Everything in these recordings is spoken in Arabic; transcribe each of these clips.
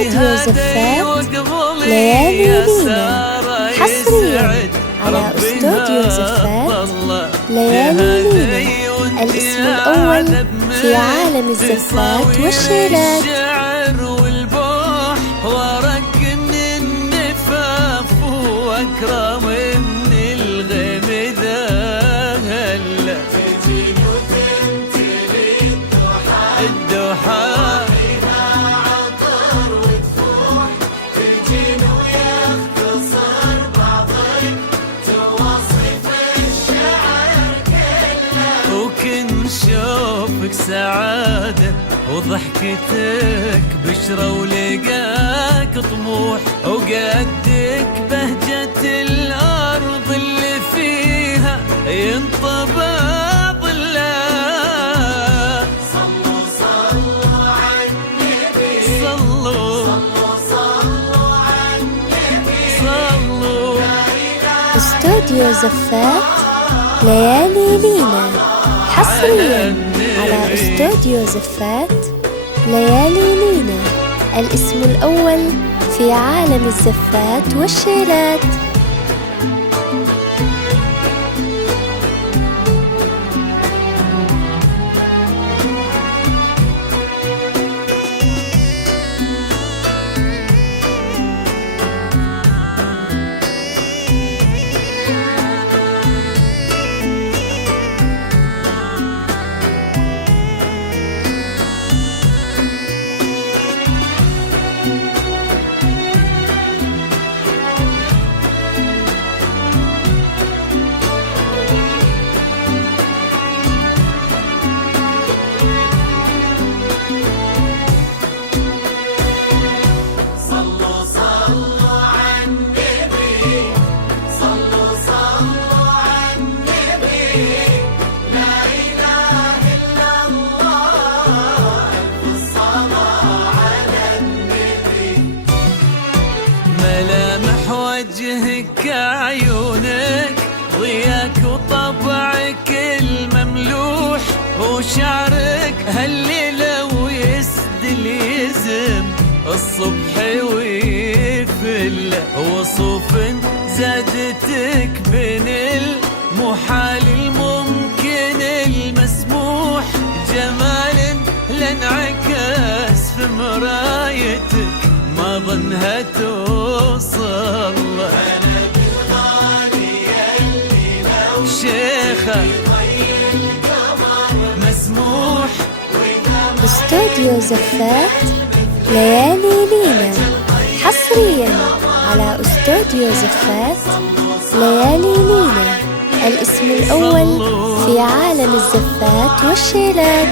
استوديو زفات ليالي لينا، حصريا على استوديو زفات ليالي لينا، الاسم الأول في عالم الزفات والشيلات. الشعر والبوح ورق من النفاف واكرم من الغيم ذا هلا تجي وتمتلي الدوحة عطر وتفوح تجين ويختصر بعضك توصف الشعر كله وكن شوفك سعادة وضحكتك بشرة ولقاك طموح وقدك بهجة الأرض اللي فيها ينطبع ظلها. صلوا صلوا على النبي، صلوا صلوا على النبي، صلوا. استوديو زفات ليالي لينا، حصريا على استوديو زفات ليالي لينا، الاسم الأول في عالم الزفات والشيلات. ملامح وجهك عيونك ضياك وطبعك المملوح وشعرك هالليلة ويسدل يزم الصبح ويفل وصوف زادتك بين المحال الممكن المسموح جمال لانعكس في مرايتك ما ظنها توصل. أنا بالغالي اللي لو شيخة مسموح. استوديو زفات ليالي لينا، حصريا على استوديو زفات ليالي لينا، الاسم الأول في عالم الزفات والشيلات.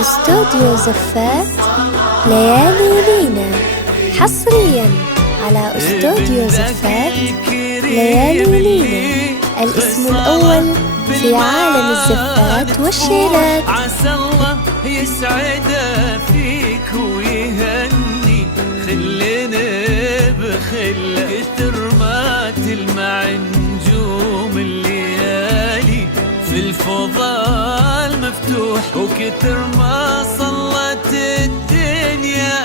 استوديو زفات ليالي لينا، حصريا على استوديو زفات ليالي لينا، الاسم الأول في عالم الزفات والشيلات. عسى الله يسعد فيك ويهني خلنا بخلة كتر ما تلمع نجوم الليالي في الفضاء المفتوح وكتر ما صلت الدنيا